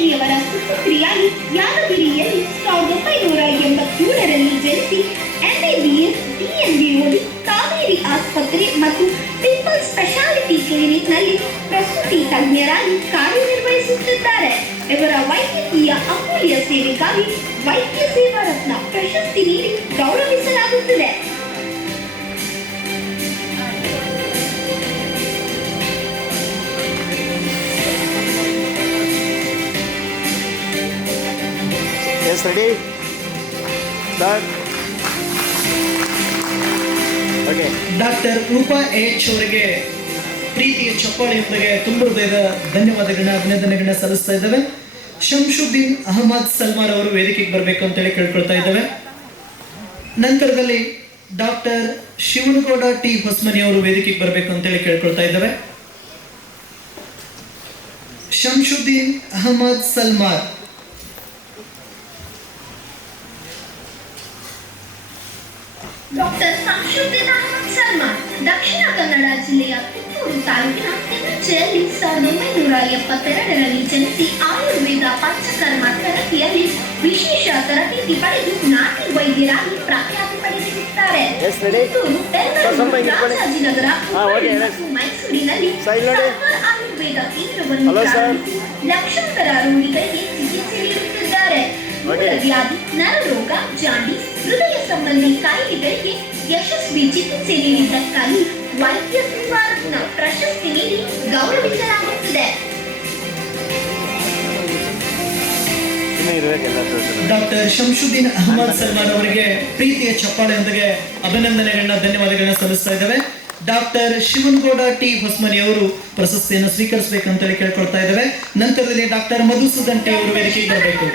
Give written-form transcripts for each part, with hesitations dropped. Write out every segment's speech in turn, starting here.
ಮಹಾಲಕ್ಷ್ಮಿಯವರ ಸುಪುತ್ರಿಯಾಗಿ ಯಾದಗಿರಿಯಲ್ಲಿ 1987ರಲ್ಲಿ ಜನಿಸಿ MBBS DNB ಓದಿ ಕಾವೇರಿ ಆಸ್ಪತ್ರೆ ಮತ್ತು ಟ್ರಿಪಲ್ ಸ್ಪೆಷಾಲಿಟಿ ಕ್ಲಿನಿಕ್ನಲ್ಲಿ ಪ್ರಸೂತಿ ತಜ್ಞರಾಗಿ ಕಾರ್ಯನಿರ್ವಹಿಸುತ್ತಿದ್ದಾರೆ. ಇವರ ವೈದ್ಯಕೀಯ ಅಮೂಲ್ಯ ಸೇವೆಗಾಗಿ ವೈದ್ಯ ಸೇವಾ ರತ್ನ ಪ್ರಶಸ್ತಿ ನೀಡಿ ಗೌರವಿಸಲಾಗುತ್ತಿದೆ. Yes, ready? Start. Okay. Doctor Rupa H ಅವರಿಗೆ ಪ್ರೀತಿಯ ಚಪ್ಪಾಳೆಯೊಂದಿಗೆ ತುಂಬ ಹೃದಯದ ಧನ್ಯವಾದಗಳನ್ನ ಅಭಿನಂದನೆಗಳನ್ನ ಸಲ್ಲಿಸ್ತಾ ಇದ್ದೇವೆ. ಶಂಶುದ್ದೀನ್ ಅಹಮದ್ ಸಲ್ಮಾನ್ ಅವರು ವೇದಿಕೆಗೆ ಬರಬೇಕು ಅಂತೇಳಿ ಕೇಳ್ಕೊಳ್ತಾ ಇದ್ದೇವೆ. ನಂತರದಲ್ಲಿ ಡಾಕ್ಟರ್ ಶಿವನಗೌಡ ಟಿ ಹೊಸ್ಮನಿ ಅವರು ವೇದಿಕೆಗೆ ಬರಬೇಕು ಅಂತೇಳಿ ಕೇಳ್ಕೊಳ್ತಾ ಇದ್ದೇವೆ. ಶಂಶುದ್ದೀನ್ ಅಹಮದ್ ಸಲ್ಮಾನ್ ಡಾಕ್ಟರ್ ಶಂಶುದ್ದೀನ್ ಅಹಮದ್ ಸಲ್ಮಾನ್ ದಕ್ಷಿಣ ಕನ್ನಡ ಜಿಲ್ಲೆಯ ಕಿತ್ತೂರು ತಾಲೂಕಿನ ತಿಮ್ಮಚ್ಚಿಯಲ್ಲಿ 1972ರಲ್ಲಿ ಜನಿಸಿ ಆಯುರ್ವೇದ ಪಂಚಕರ್ಮ ಥೆರಪಿಯಲ್ಲಿ ವಿಶೇಷ ತರಬೇತಿ ಪಡೆದು ನಾಟಿ ವೈದ್ಯರಾಗಿ ಪ್ರಖ್ಯಾತಿ ಪಡೆದಿರುತ್ತಾರೆ. ರಾಜಾಜಿನಗರ ಮತ್ತು ಮೈಸೂರಿನಲ್ಲಿ ಆಯುರ್ವೇದ ಕೇಂದ್ರವನ್ನು ಪ್ರಾರಂಭಿಸಿ ಲಕ್ಷಾಂತರ ರೋಗಿಗಳಿಗೆ ಚಿಕಿತ್ಸೆ ನೀಡುತ್ತಿದ್ದಾರೆ. ಮೂಲವ್ಯಾಧಿ, ನರರೋಗ, ಜಾಂಡೀಸ್, ಹೃದಯ ಸಂಬಂಧಿ ಕಾಯಿಲೆಗಳಿಗೆ ಯಶಸ್ವಿ ಚಿಕಿತ್ಸೆ ನೀಡಿದ್ದಕ್ಕಾಗಿ ವೈದ್ಯ ಸೇವಾ ರತ್ನ ಪ್ರಶಸ್ತಿ ನೀಡಿ ಗೌರವಿಸಲಾಗುತ್ತಿದೆ. ಡಾಕ್ಟರ್ ಶಂಶುದ್ದೀನ್ ಅಹಮದ್ ಸಲ್ಮಾನ್ ಅವರಿಗೆ ಪ್ರೀತಿಯ ಚಪ್ಪಾಳೆಯೊಂದಿಗೆ ಅಭಿನಂದನೆಗಳನ್ನ ಧನ್ಯವಾದಗಳನ್ನ ಸಲ್ಲಿಸ್ತಾ ಇದ್ದೇವೆ. ಡಾಕ್ಟರ್ ಶಿವನಗೌಡ ಟಿ ಹೊಸ್ಮನಿ ಅವರು ಪ್ರಶಸ್ತಿಯನ್ನು ಸ್ವೀಕರಿಸಬೇಕಂತೇಳಿ ಕೇಳ್ಕೊಳ್ತಾ ಇದ್ದೇವೆ. ನಂತರದಲ್ಲಿ ಡಾಕ್ಟರ್ ಮಧುಸೂದನ್ ಟಿ ಅವರು ವೇದಿಕೆಗೆ ಬರಬೇಕು.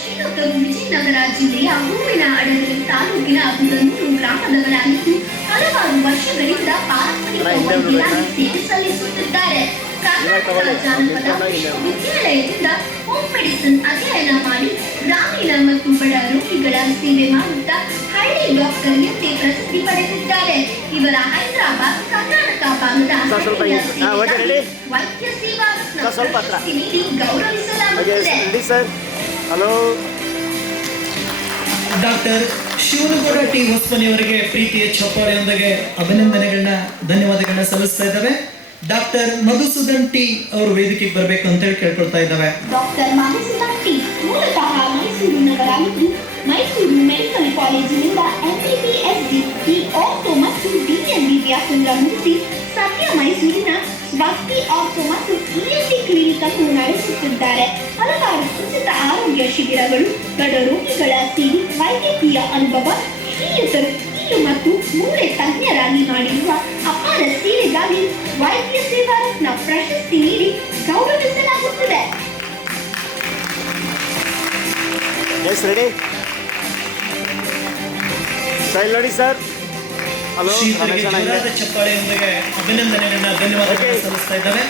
ಶ್ರೀಯುತರು ವಿಜಯನಗರ ಜಿಲ್ಲೆಯ ಹೂವಿನಹಡಗಲಿ ತಾಲೂಕಿನ ಬುದನೂರು ಗ್ರಾಮದವರಾಗಿದ್ದು ಹಲವಾರು ವರ್ಷಗಳಿಂದ ಪಾರಂಪರಿಕ ವೈದ್ಯರಾಗಿ ಸೇವೆ ಸಲ್ಲಿಸುತ್ತಿದ್ದಾರೆ. ಕರ್ನಾಟಕ ಜಾನಪದ ವಿಶ್ವವಿದ್ಯಾಲಯದಿಂದ ಹೋಮ್ ಮೆಡಿಸಿನ್ ಅಧ್ಯಯನ ಮಾಡಿ ಗ್ರಾಮೀಣ ಮತ್ತು ಬಡ ರೋಗಿಗಳ ಸೇವೆ ಮಾಡುತ್ತಾ ಹಳ್ಳಿ ಡಾಕ್ಟರ್ ಎಂದೇ ಪ್ರಸಿದ್ಧಿ ಪಡೆದಿದ್ದಾರೆ. ಇವರ ಹೈದರಾಬಾದ್ ಕರ್ನಾಟಕ ಭಾಗದ ವೈದ್ಯ ಸೇವಾ ರತ್ನ ಪ್ರಶಸ್ತಿ ನೀಡಿ ಗೌರವಿಸಲಾಗುತ್ತಿದೆ. ಡಾಕ್ಟರ್ ಶಿವನಗೌಡ ಟಿ ಹೊಸ್ಮನಿ ಅವರಿಗೆ ಪ್ರೀತಿಯ ಚಪ್ಪಾಳೆಯೊಂದಿಗೆ ಅಭಿನಂದನೆಗಳನ್ನ ಧನ್ಯವಾದಗಳನ್ನ ಸಲ್ಲಿಸ್ತಾ ಇದ್ದಾವೆ. ಡಾಕ್ಟರ್ ಮಧುಸೂದನ್ ಟಿ ಅವರು ವೇದಿಕೆಗೆ ಬರಬೇಕು ಅಂತೇಳಿ ಕೇಳ್ಕೊಳ್ತಾ ಇದ್ದಾವೆ. ಡಾಕ್ಟರ್ ಮಧುಸೂದನ್ ಟಿ ಮೂಲತಃ ಮೈಸೂರು ನಗರಾಗಿದ್ದು ಮೈಸೂರು ಮೆಡಿಕಲ್ ಕಾಲೇಜಿನಿಂದ MBBS DP ಆರ್ಥೋ ಮತ್ತು DNB ವ್ಯಾಸಂಗ ಮುಗಿಸಿ ಸದ್ಯ ಮೈಸೂರಿನ ಸ್ವಸ್ತಿ ಆರ್ಥೋ ಮತ್ತು ENT ಕ್ಲಿನಿಕ್ ಅನ್ನು ನಡೆಸುತ್ತಿದ್ದಾರೆ. ಹಲವಾರು ಉಚಿತ ಆರೋಗ್ಯ ಶಿಬಿರಗಳು, ಬಡ ರೋಗಿಗಳ ಸೇವೆ, ವೈದ್ಯಕೀಯ ಅನುಭವ, ಶ್ರೀಯುತರು ಕೀಲು ಮತ್ತು ಮೂಳೆ ತಜ್ಞರಾಗಿ ಮಾಡಿರುವ ಅಪಾರ ಸೇವೆಗಾಗಿ ವೈದ್ಯ ಸೇವಾ ರತ್ನ ಪ್ರಶಸ್ತಿ ನೀಡಿ ಗೌರವಿಸಲಾಗುತ್ತಿದೆ. ಚಪ್ಪಾಳೆಯೊಂದಿಗೆ ಅಭಿನಂದನೆಗಳನ್ನ ಧನ್ಯವಾದಗಳನ್ನ ಸಲ್ಲಿಸ್ತಾ ಇದ್ದಾವೆ.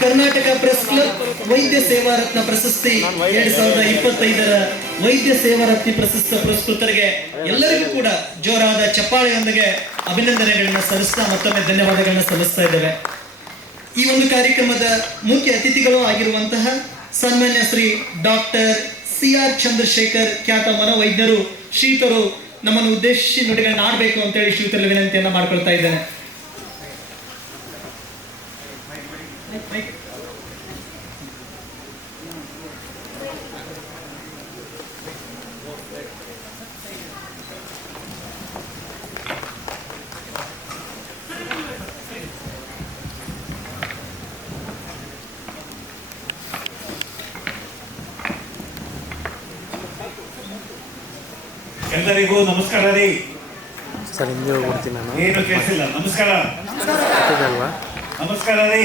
ಕರ್ನಾಟಕ ಪ್ರೆಸ್ ಕ್ಲಬ್ ವೈದ್ಯ ಸೇವಾ ರತ್ನ ಪ್ರಶಸ್ತಿ 2025ರ ವೈದ್ಯ ಸೇವಾ ರತ್ನ ಪ್ರಶಸ್ತಿ ಪುರಸ್ಕೃತರಿಗೆ ಎಲ್ಲರಿಗೂ ಕೂಡ ಜೋರಾದ ಚಪ್ಪಾಳೆಯೊಂದಿಗೆ ಅಭಿನಂದನೆಗಳನ್ನ ಸಲ್ಲಿಸ್ತಾ ಮತ್ತೊಮ್ಮೆ ಧನ್ಯವಾದಗಳನ್ನ ಸಲ್ಲಿಸ್ತಾ ಇದ್ದೇವೆ. ಈ ಒಂದು ಕಾರ್ಯಕ್ರಮದ ಮುಖ್ಯ ಅತಿಥಿಗಳು ಆಗಿರುವಂತಹ ಸನ್ಮಾನ್ಯ ಶ್ರೀ ಡಾಕ್ಟರ್ CR ಚಂದ್ರಶೇಖರ್ ಖ್ಯಾತ ಮನೋವೈದ್ಯರು ಶ್ರೀತರು ನಮ್ಮನ್ನು ಉದ್ದೇಶಿಸಿ ನುಡಿಗಳನ್ನ ಆಡಬೇಕು ಅಂತೇಳಿ ಶ್ರೀತರಲ್ಲಿ ವಿನಂತಿಯನ್ನ ಮಾಡ್ಕೊಳ್ತಾ ಇದ್ದೇನೆ. ಎಲ್ಲರಿಗೂ ನಮಸ್ಕಾರ ರೀ. ಸರ್ ಹಿಂದೆ ಹೋಗ್ಬಿಡ್ತೀನಿ ನಾನು. ಏನು ಕೇಳಿಸಿಲ್ಲ. ನಮಸ್ಕಾರ. ನಮಸ್ಕಾರ ರೀ.